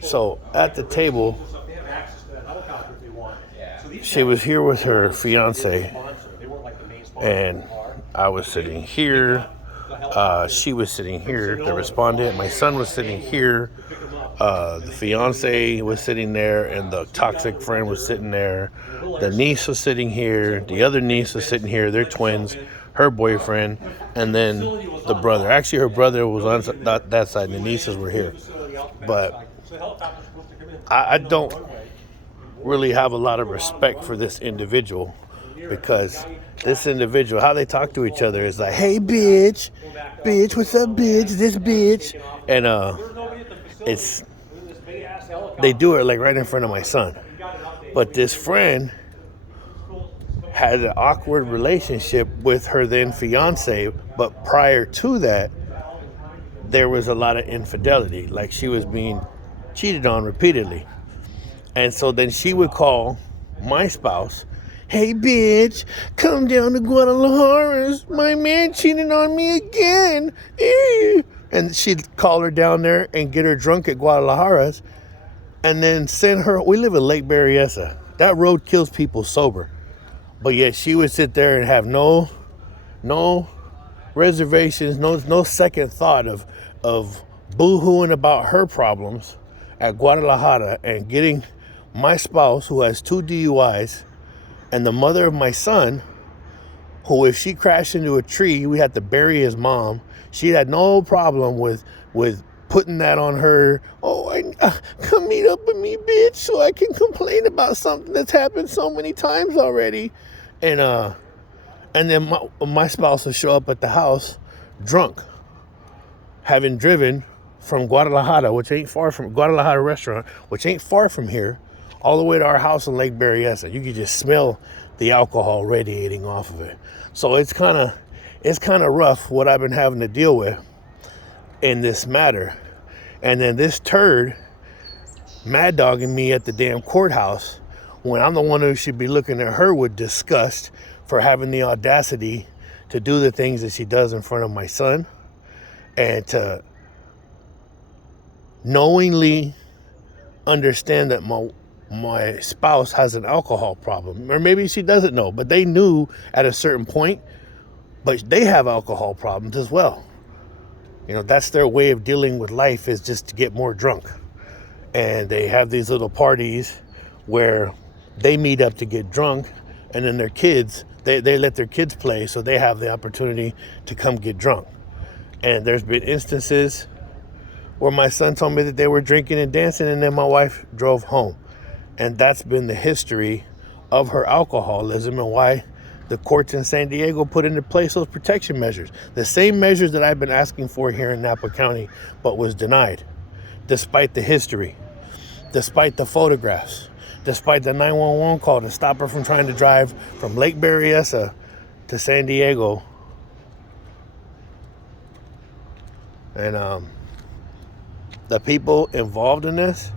So at the table, she was here with her fiance, and I was sitting here. She was sitting here, the respondent. My son was sitting here. The fiance was sitting there, and the toxic friend was sitting there. The niece was sitting here. The other niece was sitting here. They're twins. Her boyfriend, and then the brother. Actually, her brother was on that side, and the nieces were here. But I don't really have a lot of respect for this individual, because this individual, how they talk to each other is like, "Hey, bitch, bitch, what's up, bitch? This bitch," and it's they do it like right in front of my son. But this friend had an awkward relationship with her then fiance, but prior to that, there was a lot of infidelity. Like, she was being cheated on repeatedly. And so then she would call my spouse, "Hey, bitch, come down to Guadalajara's. My man cheated on me again." And she'd call her down there and get her drunk at Guadalajara's and then send her. We live in Lake Berryessa. That road kills people sober. But yet she would sit there and have no reservations, no second thought of boo-hooing about her problems at Guadalajara and getting my spouse, who has 2 DUIs, and the mother of my son, who, if she crashed into a tree, we had to bury his mom. She had no problem with putting that on her. "Oh, come meet up with me, bitch, so I can complain about something that's happened so many times already." And then my spouse will show up at the house drunk, having driven from Guadalajara, which ain't far from Guadalajara restaurant, which ain't far from here, all the way to our house in Lake Berryessa. You can just smell the alcohol radiating off of it. So it's kind of rough what I've been having to deal with in this matter. And then this turd mad dogging me at the damn courthouse when I'm the one who should be looking at her with disgust for having the audacity to do the things that she does in front of my son, and to knowingly understand that my spouse has an alcohol problem. Or maybe she doesn't know, but they knew at a certain point, but they have alcohol problems as well. You know, that's their way of dealing with life, is just to get more drunk. And they have these little parties where they meet up to get drunk, and then their kids, they let their kids play, so they have the opportunity to come get drunk. And there's been instances where my son told me that they were drinking and dancing, and then my wife drove home. And that's been the history of her alcoholism, and why the courts in San Diego put into place those protection measures. The same measures that I've been asking for here in Napa County, but was denied, despite the history, despite the photographs, despite the 911 call to stop her from trying to drive from Lake Berryessa to San Diego. And the people involved in this